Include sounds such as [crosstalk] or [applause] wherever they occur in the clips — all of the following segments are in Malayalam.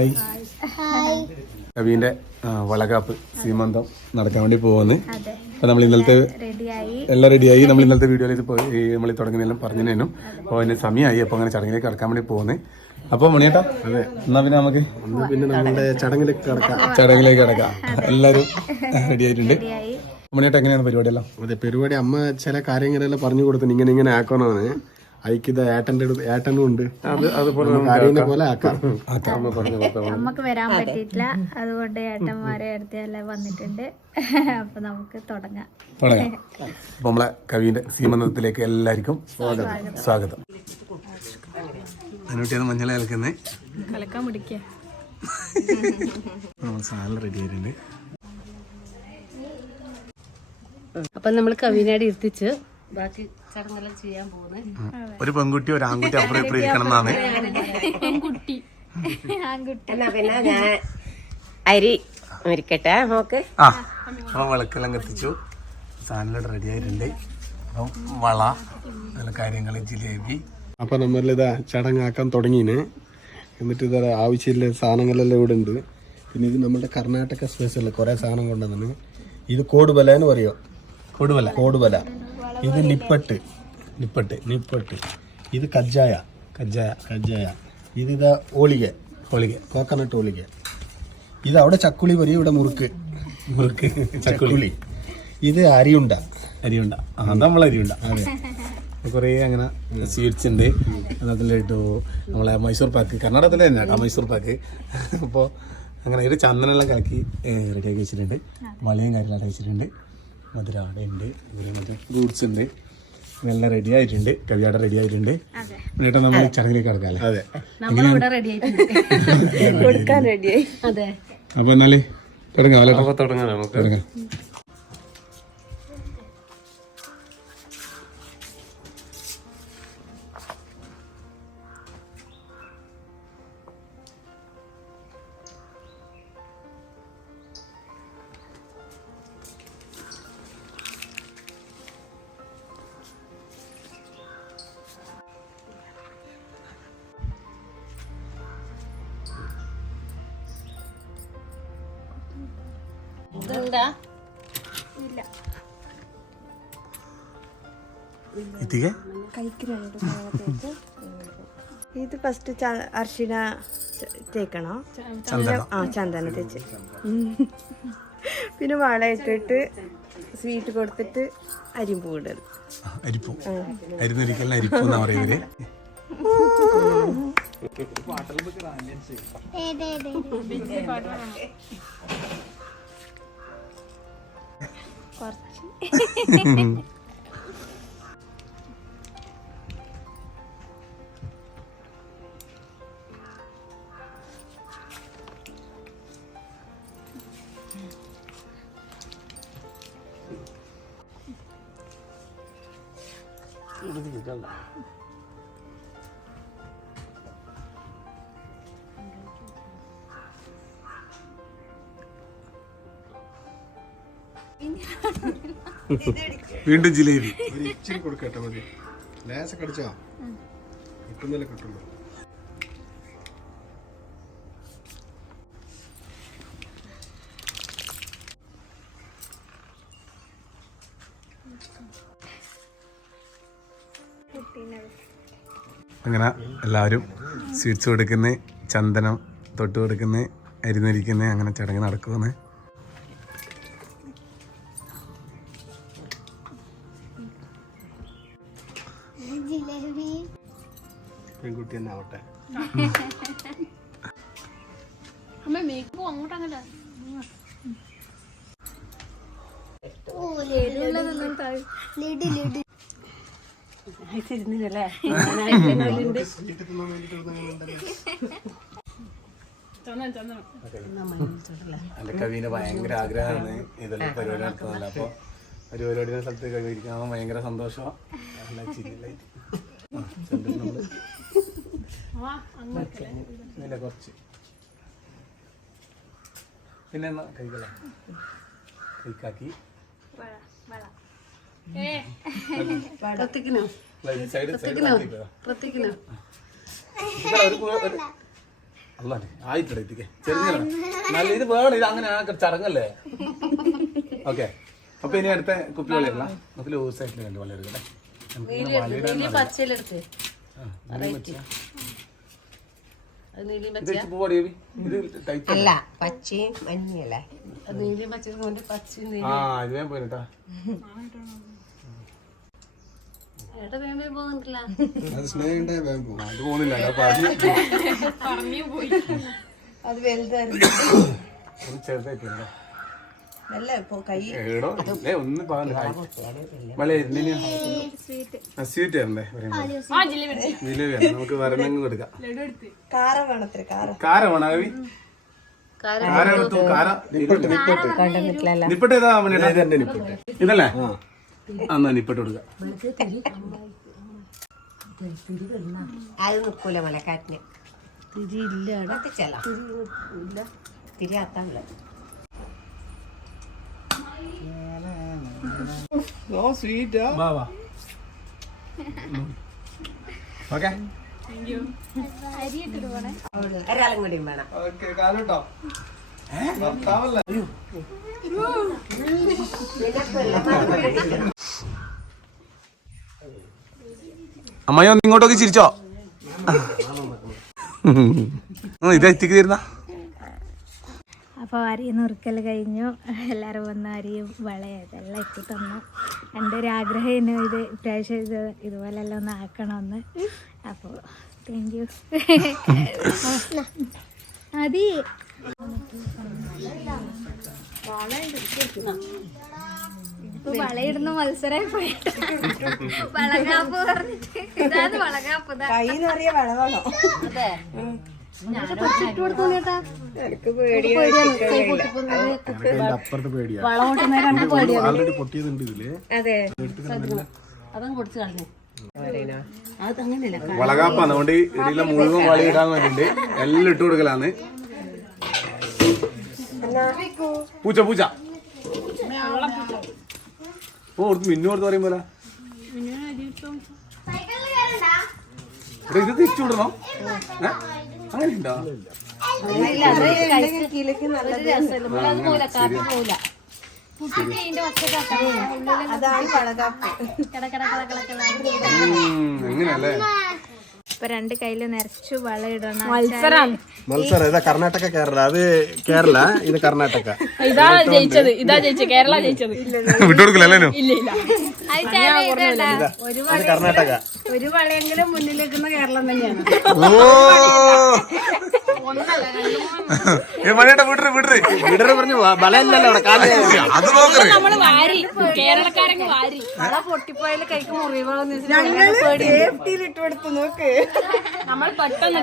ഹായ്. കവിന്റെ വളകാപ്പ് സീമന്തം നടക്കാൻ വേണ്ടി പോകുന്നു അതെ. അപ്പൊ നമ്മൾ ഇന്നലത്തെ റെഡിയായി. എല്ലാം റെഡിയായി. നമ്മൾ ഇന്നലത്തെ വീഡിയോയിൽ ഇത് പോയി നമ്മൾ തുടങ്ങുന്നതെല്ലാം പറഞ്ഞതിനും അപ്പോൾ അതിന് സമയമായി. അപ്പോൾ അങ്ങനെ ചടങ്ങിലേക്ക് കടക്കാൻ വേണ്ടി പോകുന്നത് അപ്പോൾ മണിയേട്ടാ അതെ. എന്നാ പിന്നെ നമുക്ക് പിന്നെ നമ്മുടെ ചടങ്ങിലേക്ക് കടക്കാം. ചടങ്ങിലേക്ക് കടക്കാം. എല്ലാരും റെഡി ആയിട്ടുണ്ട്. മണിയേട്ടാ എങ്ങനെയാണ് പരിപാടിയെല്ലാം? അതെ പരിപാടി അമ്മ ചില കാര്യങ്ങളെല്ലാം പറഞ്ഞു കൊടുത്തു ഇങ്ങനെ ഇങ്ങനെ ആക്കണമെന്ന് അയക്കിത് ഏട്ടന്റെ അടുത്ത് ഏട്ടനും ഉണ്ട്. അത് അതുപോലെ കാര്യനെ പോലെ ആക്കാം. നമുക്ക് വരാൻ പറ്റിയിട്ടില്ല. അതുകൊണ്ട് ഏട്ടന്മാരെ അടുത്തെല്ലാം വന്നിട്ടുണ്ട്. അപ്പൊ നമുക്ക് തുടങ്ങാം. തുടങ്ങാം. [laughs] അപ്പോൾ നമ്മളെ കവിന്റെ സീമന്തത്തിലേക്ക് എല്ലാവർക്കും സ്വാഗതം. സ്വാഗതം. അതിനോട്ടിയാണ് മഞ്ഞൾ കലക്കുന്നത് കലക്കാൻ പിടിക്കുക നമ്മൾ സാധനം റെഡി ആയിട്ടുണ്ട് അപ്പൊ നമ്മൾ കവിനാട് ഇരുത്തിച്ച് ബാക്കി ചടങ്ങെല്ലാം ചെയ്യാൻ പോകുന്നത്. ഒരു പെൺകുട്ടി ഒരു ആൺകുട്ടി അപ്പുറം ഇപ്പുറം ഇരിക്കണം എന്നാണ് ആൺകുട്ടി. എന്നാ പിന്നെ ഞാൻ അരി മുരിക്കട്ടെ നോക്ക് ആ അപ്പോൾ വിളക്കെല്ലാം കത്തിച്ചു. സാധനം റെഡി ആയിട്ടുണ്ട്. അപ്പം വള നല്ല കാര്യങ്ങൾ ജിലേബി. അപ്പൊ നമ്മളിതാ ചടങ്ങാക്കാൻ തുടങ്ങിന് എന്നിട്ട് ഇതാ ആവശ്യമില്ല സാധനങ്ങളെല്ലാം ഇവിടെ ഉണ്ട്. പിന്നെ ഇത് നമ്മുടെ കർണാടക സ്പെഷ്യൽ കുറേ സാധനം കൊണ്ടുവന്നു ഇത് കോടുബല എന്ന് പറയുമോ കോടുബല കോടുബല ഇത് നിപ്പട്ട്. നിപ്പട്ട് നിപ്പട്ട്. ഇത് കജ്ജായ. കജ്ജായ കജ്ജായ. ഇത് ഇതാ ഓളിക. ഹോളിക കോക്കനട്ട് ഓളിക. ഇത് അവിടെ ചക്കുളി വരി ഇവിടെ മുറുക്ക്. മുറുക്ക്. ചക്കുളി. ഇത് അരിയുണ്ട. അരിയുണ്ട. ആ നമ്മൾ അരിയുണ്ട. അതെ. കുറേ അങ്ങനെ സ്വീറ്റ്സ് ഉണ്ട്. അതിലിട്ടു നമ്മളെ മൈസൂർ പാക്ക്. കർണാടകത്തിലെ തന്നെ കേട്ടോ മൈസൂർ പാക്ക്. അപ്പോൾ അങ്ങനെ ഒരു ചന്ദനെല്ലാം കലക്കി റെഡിയാക്കി വെച്ചിട്ടുണ്ട്. വളയും കാര്യങ്ങളൊക്കെ വെച്ചിട്ടുണ്ട്. മധുര അടയുണ്ട് ഇതിൽ മറ്റേ ഫ്രൂട്ട്സ് ഉണ്ട്. ഇതെല്ലാം റെഡി ആയിട്ടുണ്ട്. കവിയാട റെഡി ആയിട്ടുണ്ട്. എന്നിട്ട് നമ്മൾ ചടങ്ങിലേക്ക് കിടക്കാം [laughs] അതെ. അപ്പൊ റെഡി ആയിട്ടുണ്ട്. കൊടുക്കാൻ റെഡിയായി അതെ. അപ്പോൾ എന്നാൽ തുടങ്ങാം അല്ലേ തുടങ്ങാം. എത്തിക്കേ ഇത് ഫസ്റ്റ് അർഷിന തേക്കണോ? ആ ചന്ദന തേച്ച്. പിന്നെ വള ഇട്ടിട്ട് സ്വീറ്റ് കൊടുത്തിട്ട് അരിമ്പൂ ഇടൽ അരിപ്പൂ. അരിന്നൊരിക്കലും അരിപ്പൂ എന്നാ പറയുന്നത്. [laughs] കുറച്ച് ഇത് കിട്ടണ്ട. വീണ്ടും ജിലേബി. ഒരു ഇച്ചിരി കൊടുക്കട്ടെ മതി. ലേശ കടിച്ചോ? കിട്ടുന്നില്ല കിട്ടുള്ളൂ അങ്ങനെ എല്ലാവരും സ്വീറ്റ്സ് കൊടുക്കുന്നേ ചന്ദനം തൊട്ട് കൊടുക്കുന്നേ അരിഞ്ഞിരിക്കുന്ന അങ്ങനെ ചടങ്ങ് നടക്കുമെന്ന് എന്റെ കവിന് ഭയങ്കര ആഗ്രഹമാണ് ഇതെല്ലാം പരിപാടി നടത്തുന്നില്ല അപ്പൊ ഒരു പരിപാടിയുടെ സ്ഥലത്ത് കഴിക്കാൻ ഭയങ്കര നമ്മൾ കുറച്ച്. പിന്നെ എന്നാ കൈക്കാക്കി കഴിക്കാക്കി. ആയിട്ടില്ല നല്ല ഇത് വേണം ഇത് അങ്ങനെ ചടങ്ങല്ലേ? ഓക്കെ. അപ്പൊ ഇനി അടുത്ത കുപ്പി വളയല്ല നമുക്ക് ലൂസ് ആയിട്ട് രണ്ട് വള എടുക്കട്ടെ നമുക്ക് ഇങ്ങനെ അല്ല പച്ചയും മഞ്ഞയല്ലേ? നീലിയും പച്ചയും കൊണ്ട് പച്ചയും പോയിട്ടാ അത് വലുതായിരുന്നു. ചെറുതായിട്ടുണ്ടോ. സ്വീറ്റ്. തരണ്ടേ? ജിലേബി നമുക്ക് വരണമെങ്കിൽ കൊടുക്കാം. കാര നിപ്പട്ട് ഏതാ നിപ്പിട്ടെ. ഇതല്ലേ? എന്നാ നിപ്പട്ട് കൊടുക്കാം. അത് നിക്കൂല മലക്കാറ്റിന് തിരി ഇല്ല. തിരി അത്താവില്ല വാ വാ. ഓക്കെ. അമ്മയോ ഒന്ന് ഇങ്ങോട്ടൊക്കെ ചിരിച്ചോ? ഇതെത്തിക്ക് ഇത് എത്തിക്ക് തരുന്ന? അപ്പോൾ അരി നുറുക്കൽ കഴിഞ്ഞു. എല്ലാവരും വന്ന് അരിയും വളയും ഇതെല്ലാം എത്തി തന്നു. എന്റെ ഒരു ആഗ്രഹം ഇത് ഇപ്രാവശ്യം ഇത് ഇതുപോലെല്ലാം ഒന്ന് ആക്കണമെന്ന്. അപ്പോൾ താങ്ക് യു അതി. ഇപ്പൊ വളയിടുന്ന മത്സരം പോയിട്ട് വളകാപ്പ് പറഞ്ഞിട്ട്. ഇതാണ് വളകാപ്പ്. കൈന്ന് കൈ നിറയെ വളവാണോ? പേടിയാണ് അപ്പുറത്ത് പേടിയാ. വളം കൊണ്ടുവന്നേരാണ് പേടിയാ ആൾറെഡി പൊട്ടിയതുണ്ട് ഇതിൽ. അതെ. അതങ്ങ് പൊടിച്ച് കളഞ്ഞു. അത് അങ്ങനെയല്ല. വളകാപ്പാണ് അതുകൊണ്ട് ഇതിലെ മുഴുവൻ വളി ഇടാൻ വേണ്ടിണ്ട് എല്ലാം ഇട്ട് കൊടുക്കലാന്ന്. പൂച്ച പൂച്ച. ഓ കൊടുത്ത് മിന്നു ഓർത്ത് പറയും പോലെ. എടാ, ഇത് തിരിച്ചു വിടണോ? ഏ? എങ്ങനെയല്ലേ? ഇപ്പൊ രണ്ട് കയ്യിൽ നിറച്ചു വള ഇടണം മത്സരം. ഇതാ കർണാടക കേരള. അത് കേരള ഇത് കർണാടക. ഇതാ ജയിച്ചത്. ഇതാ ജയിച്ചത്. കേരള ജയിച്ചത്. വിട്ടുകൊടുക്കില്ലല്ലോ ഇത് കർണാടക. ഒരു വളയെങ്കിലും മുന്നിലേക്കുന്ന കേരളം തന്നെയാണ്. ഓ. മണിയേട്ടാ വിടര് വിടര് വിടറ് പറഞ്ഞു അവിടെ കാലേ അത് നോക്കറ് നമ്മൾ വാരി. കേരളക്കാരങ്ങ് വാരി. വള പൊട്ടിപ്പോയാലും കൈക്ക് മുറിവാകുന്ന സേഫ്റ്റിയിൽ നോക്ക്. നമ്മൾ പെട്ടെന്ന്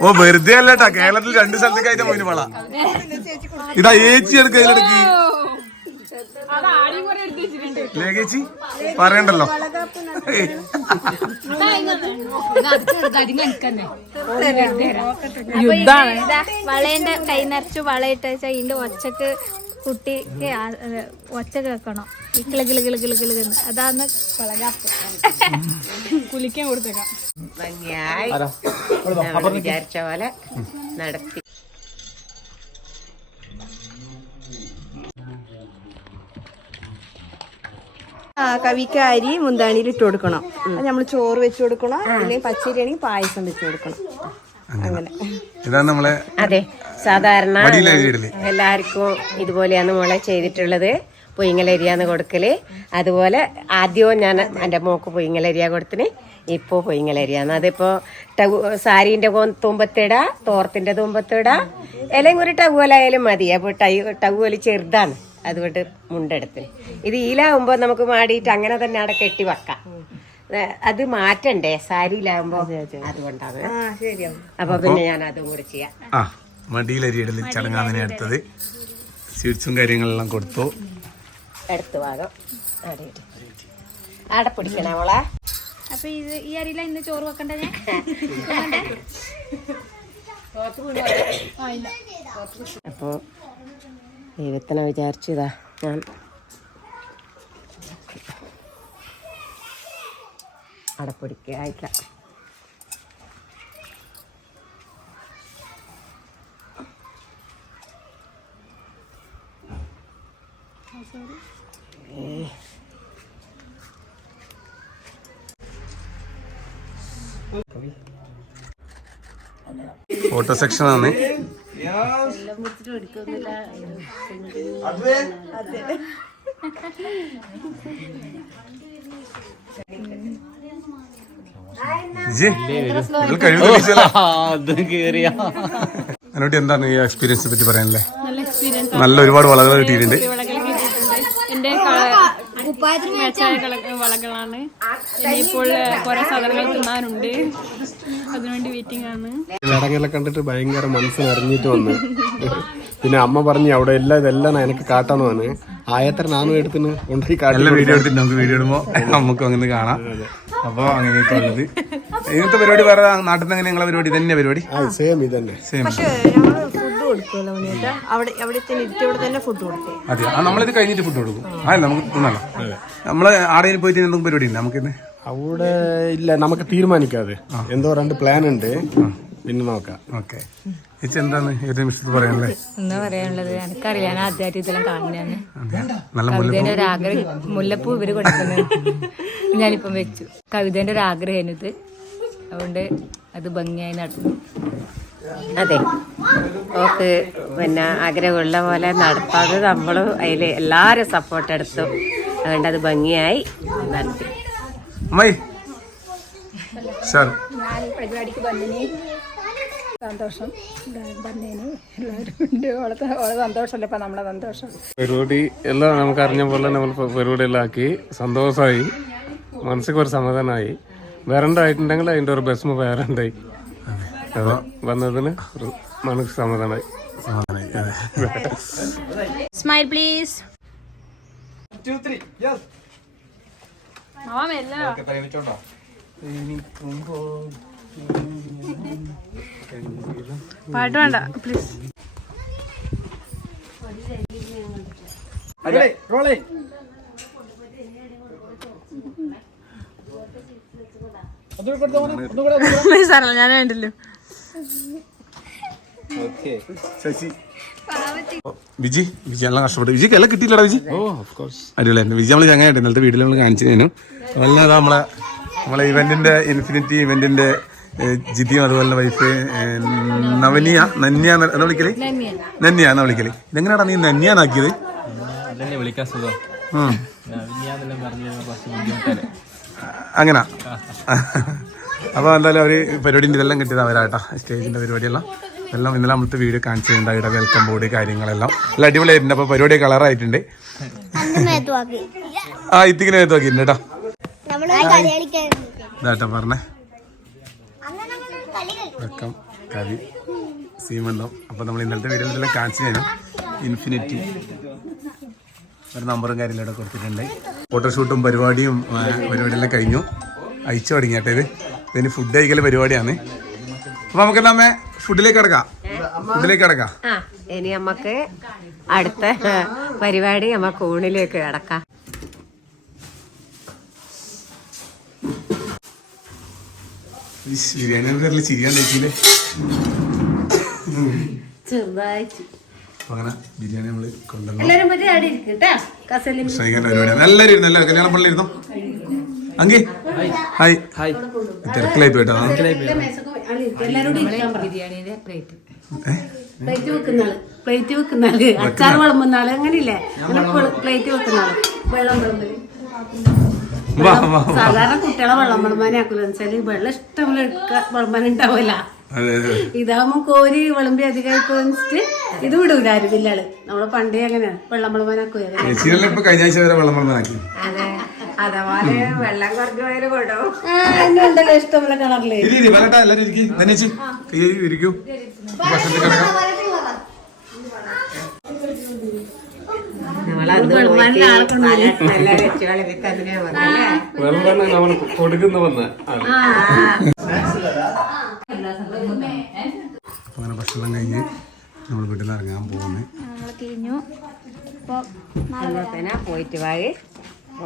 ഓ വെറുതെ അല്ലട്ടാ. കേരളത്തിൽ രണ്ട് സ്ഥലത്തേക്കായിട്ട് പോയിന് വള. ഇതാ ഏച്ചി എടുക്കുക ഇതിലെടുക്ക് ലേഖേച്ചി പറയണ്ടല്ലോ. യുദ്ധാണ് വളേന്റെ കൈ നിറച്ച് വളയിട്ട് വെച്ചാൽ ഇതിന്റെ ഒച്ചക്ക് കുട്ടിക്ക് ഒച്ച കേൾക്കണം ഈ കിള കിള കിള കിളു കിളു അതാണ് കുലിക്കാൻ കൊടുത്തേക്കാം. വിചാരിച്ച പോലെ നടത്തി. ആ കവിക്ക് അരി മുന്താണിയിൽ ഇട്ട് കൊടുക്കണം. നമ്മൾ ചോറ് വെച്ച് കൊടുക്കണം. അല്ലെങ്കിൽ പച്ചരി ആണെങ്കിൽ പായസം വെച്ച് കൊടുക്കണം. അങ്ങനെ. ഇതാണ് നമ്മളെ അതെ സാധാരണ എല്ലാവർക്കും ഇതുപോലെയാണ് മോളെ ചെയ്തിട്ടുള്ളത്. പൊയ്ങ്ങലരിയാന്ന് കൊടുക്കൽ. അതുപോലെ ആദ്യവും ഞാൻ എന്റെ മോക്ക് പൊയ്ങ്ങലരിയ കൊടുത്തിന്. ഇപ്പോൾ പൊയ്ങ്ങലരിയാന്ന് അതിപ്പോൾ ടവു സാരീന്റെ തുമ്പത്തിട തോർത്തിന്റെ തുമ്പത്തിട. അല്ലെങ്കിൽ ഒരു ടവലായാലും മതി. അപ്പോൾ ടൈ ടവൽ ചെറുതാണ്. അതുകൊണ്ട് മുണ്ടെടുത്തിന് ഇത് ഈലാവുമ്പോൾ നമുക്ക് മാടിയിട്ട് അങ്ങനെ തന്നെ അവിടെ കെട്ടി വെക്കാം. അത് മാറ്റണ്ടേ? സാരിയിലാവുമ്പോ അതുകൊണ്ടാണ്. അപ്പൊ പിന്നെ ഞാൻ അതും കൂടി ചെയ്യാം. ആ ചടങ്ങാതിനെ അടുത്തത്. സ്വീറ്റ്സും കാര്യങ്ങളെല്ലാം കൊടുത്തു. എടുത്തു ഭാഗം. ആടെ പിടിക്കണേ മോളെ? അപ്പൊ ഇത് ഈ അരിയില ഇന്ന് ചോറ് വെക്കണ്ടേ ഞാൻ? [laughs] അപ്പോ ദൈവത്തിനെ വിചാരിച്ചതാ ഞാൻ. അടപ്പൊടിക്കായിട്ട അയക്കാം ഫോട്ടോ സെക്ഷനാണ് തെളിയിച്ചല്ലോ. അതിനോട്ട് എന്താണ് ഈ എക്സ്പീരിയൻസിനെ പറ്റി പറയാനല്ലേ? നല്ല എക്സ്പീരിയൻസ് നല്ല ഒരുപാട് വളകൾ കിട്ടിയിട്ടുണ്ട്. എന്റെ മേച്ചായ വളകളാണ്. ഇനിയിപ്പോൾ കുറെ സാധനങ്ങൾ തിന്നാനുണ്ട്. അതിനുവേണ്ടി വെയിറ്റിംഗ് ആണ്. കണ്ടിട്ട് ഭയങ്കര മനസ്സ് നിറഞ്ഞിട്ട് വന്ന്. പിന്നെ അമ്മ പറഞ്ഞു അവിടെ എല്ലാം ഇതെല്ലാം എനിക്ക് കാട്ടണം വന്ന് ആയത്ര നാനും എടുത്തിന് കൊണ്ടുപോയി കാട്ടി നല്ല വീഡിയോ എടുത്തിട്ട് നമുക്ക് വീഡിയോ ഇടുമ്പോ നമുക്ക് അങ്ങനെ കാണാം. അപ്പൊ അങ്ങനെയൊക്കെ ഉള്ളത്. ഇന്നത്തെ പരിപാടി വേറെ നാട്ടിൽ നിന്ന് എങ്ങനെ നിങ്ങളെ പരിപാടി? തന്നെ. പരിപാടി സെയിം അവിടെ തന്നെ സെയിം തന്നെ ഫുഡ് കൊടുക്കും. അതെ ആ നമ്മളിത് കഴിഞ്ഞിട്ട് ഫുഡ് കൊടുക്കും. അല്ല നമുക്ക് തിന്നല്ലോ നമ്മൾ ആടെ പോയിട്ട് എന്തെങ്കിലും പരിപാടി ഇല്ല? നമുക്ക് അവിടെ ഇല്ല നമുക്ക് തീരുമാനിക്കാതെ എന്തോ രണ്ട് പ്ലാൻ ഉണ്ട്. പിന്നെ നോക്കാം. ഓക്കെ. ചേച്ചി എന്താണ് ഏറ്റവും ഇഷ്ടത്തിൽ പറയാനുള്ളത്? എന്താ പറയാനുള്ളത്? എനിക്കറിയില്ല ഞാൻ ആദ്യമായിട്ട് ഇതെല്ലാം കാണുന്നതാണ്. നല്ല മുല്ല കവിതേന്റെ ഒരു ആഗ്രഹം. മുല്ലപ്പൂ ഇവർ കൊടുക്കുന്നത്. ഞാനിപ്പം വെച്ചു. കവിതേന്റെ ഒരു ആഗ്രഹം ഇത് അതുകൊണ്ട് അത് ഭംഗിയായി നടന്നു. അതെ. ഓക്ക് പിന്നെ ആഗ്രഹമുള്ള പോലെ നടത്താതെ നമ്മൾ അതിൽ എല്ലാവരും സപ്പോർട്ട് എടുത്തു. അതുകൊണ്ട് അത് ഭംഗിയായി നടത്തി. സാർ പരിപാടിക്ക് വന്നതിന് സന്തോഷം. വന്നതിന് എല്ലാവരും ഉണ്ട്. ഓളെ ഓളെ സന്തോഷമല്ലേ? ഇപ്പം നമ്മളെ സന്തോഷം. പരിപാടി എല്ലാം നമുക്ക് അറിഞ്ഞ പോലെ നമ്മൾ പരിപാടി എല്ലാം ആക്കി. സന്തോഷമായി മനസ്സിക്ക് ഒരു സമാധാനമായി. വരണ്ടായിട്ടുണ്ടെങ്കിൽ അതിന്റെ ഒരു ബസ് വേറെണ്ടായി വന്നതിന് ഒരു മനസ്സ് സമാധാനമായി. സ്മൈൽ പ്ലീസ് മാമ എല്ലാം പാട്ട് വേണ്ട പ്ലീസ് സാറല്ല ഞാൻ വേണ്ടല്ലോ. വിജി വിജി നല്ല കഷ്ടപ്പെട്ടു. വിജിക്ക് എല്ലാം കിട്ടിയില്ലടാ വിജി? ഓ അടിപൊളിയായിരുന്നു വിജി നമ്മൾ ചങ്ങായിട്ട് ഇന്നലത്തെ വീട്ടിൽ നമ്മൾ കാണിച്ചു തരും നല്ലതാ നമ്മളെ നമ്മളെ ഇവന്റിന്റെ ഇൻഫിനിറ്റി ഇവന്റിന്റെ ജിതിയും അതുപോലെ തന്നെ വൈഫ് നവനിയ നന്യ എന്ന് എന്നാ വിളിക്കൽ? നന്യ. എന്നാ വിളിക്കൽ? ഇതെങ്ങനെയാടാ നീ നന്യാന്നാക്കിയത്. അങ്ങനെ. അപ്പോൾ എന്തായാലും അവർ പരിപാടിന്റെ ഇതെല്ലാം കിട്ടിയത് അവരാട്ടാ. സ്റ്റേജിന്റെ പരിപാടിയെല്ലാം. എല്ലാം ഇന്നലെ നമ്മളത്തെ വീഡിയോ കാണിച്ചു ഇവിടെ വെൽക്കം ബോർഡ് കാര്യങ്ങളെല്ലാം. എല്ലാം അടിപൊളിയായിട്ടുണ്ട്. അപ്പോൾ പരിപാടി കളറായിട്ടുണ്ട്. ആ ഇത്തിങ്ങനെ നോക്കിയിട്ടുണ്ട് കേട്ടോ ഇതാട്ടാ പറഞ്ഞേ. വെൽക്കം കവി സീമന്തം. അപ്പോൾ നമ്മൾ ഇന്നലത്തെ വീഡിയോയിലെല്ലാം കാണിച്ചു തരാം. ഇൻഫിനിറ്റി ഒരു നമ്പറും കാര്യങ്ങളും ഇവിടെ കൊടുത്തിട്ടുണ്ട്. ഫോട്ടോഷൂട്ടും പരിപാടിയും പരിപാടിയെല്ലാം കഴിഞ്ഞു. അയച്ചു തുടങ്ങി ഇത്. ഇതിന് ഫുഡ് കഴിക്കൽ പരിപാടിയാണ്. അപ്പൊ നമുക്ക് നമ്മെ ഫുഡിലേക്ക് കിടക്കാം. ഫുഡിലേക്ക് കിടക്കാം. ഇനി നമുക്ക് അടുത്ത പരിപാടി നമുക്ക് ഊണിലേക്ക് കിടക്കാം. ബിരിയാണി ചിരിയാൻ ചേച്ചിയില്ലേ ചെറുതായിട്ട്. അങ്ങനെ ബിരിയാണി നമ്മൾ കൊണ്ടുവന്നു. എല്ലാരും എല്ലാവരും കല്യാണ പള്ളി ഇരുന്നോ അങ്കി. ഹായ്. ഹായ്. തിരക്കിലായി പോയിട്ടോ? പ്ലേറ്റ് പ്ലേറ്റ് പ്ലേറ്റ് വെക്കുന്ന അച്ചാർ വിളമ്പുന്ന ആൾ അങ്ങനെയില്ലേ പ്ലേറ്റ് വെക്കുന്നാൾ. വെള്ളം വിളമ്പൽ. സാധാരണ കുട്ടികളെ വെള്ളം വിളമ്പാനാക്കൂല വെച്ചാൽ വെള്ളം ഇഷ്ടമുള്ള വിളമ്പാൻ ഉണ്ടാവില്ല ഇതാവുമ്പോ കോരി വിളമ്പി അധികമായി പോയിട്ട് ഇത് വിടൂല ആരും വില്ലാൾ നമ്മൾ പണ്ടേ അങ്ങനെ വെള്ളം ഇപ്പൊ കഴിഞ്ഞ ആഴ്ച വരെ വെള്ളം വെള്ളമാക്കി അതെ. അതേപോലെ വെള്ളം കുറഞ്ഞു പോയാലും കൊണ്ടുപോകും ഇഷ്ടമുള്ള കളറിൽ. ഇരിക്കൂ. ഭക്ഷണത്തിൽ കിടക്കാം നമ്മളന്ന് പോയിട്ട് പല നല്ല വെച്ച് കളിപ്പിത്ത് അതിനെ വന്നല്ലേ നമ്മൾ കൊടുക്കുന്ന വന്ന അപ്പൊ അങ്ങനെ ഭക്ഷണം കഴിഞ്ഞ് നമ്മൾ വീട്ടിൽ നിന്ന് ഇറങ്ങാൻ പോകുന്നു പോയിട്ട് വായി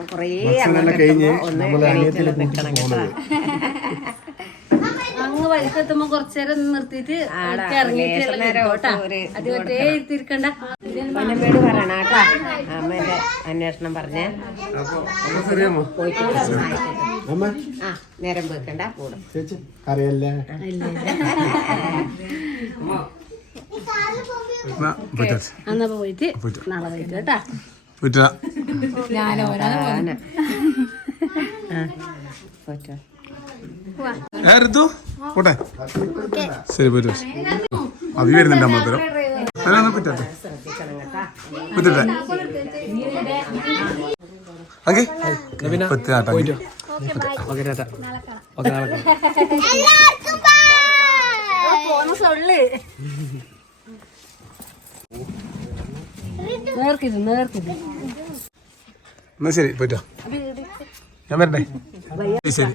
കുറേ കഴിഞ്ഞ് ഒന്ന് നമ്മൾ കേട്ടോ. പോകുന്നത് അങ്ങ് വഴിക്കെത്തുമ്പോ കുറച്ചേരം നിർത്തിയിട്ട് ഇറങ്ങിയിട്ട് കേട്ടാ അത് ഒറ്റേ ഇരുത്തിരിക്കണ്ട. പൊന്നമ്മയോട് പറയണ കേട്ടോ. അമ്മേന്റെ അന്വേഷണം പറഞ്ഞേ. ആ നേരം വെക്കണ്ട കൂടും ചേച്ചി അറിയല്ലേ എന്നാ പോയിട്ട് നാളെ പോയിട്ട് കേട്ടാ വാ. പോയിട്ട് ഏ ഋതു പോട്ടെ. ശരി പോരു വാ. അഭി വരുന്നുണ്ട് അമ്മത്തരം അതിനൊന്നും പറ്റാട്ടെ. പറ്റട്ടെ ഓക്കെ പറ്റാട്ടെ നേർക്കിത് നേർക്കിത് എന്നാ ശരി പോയിട്ടോ ഞാൻ വരണ്ടേ ശരി.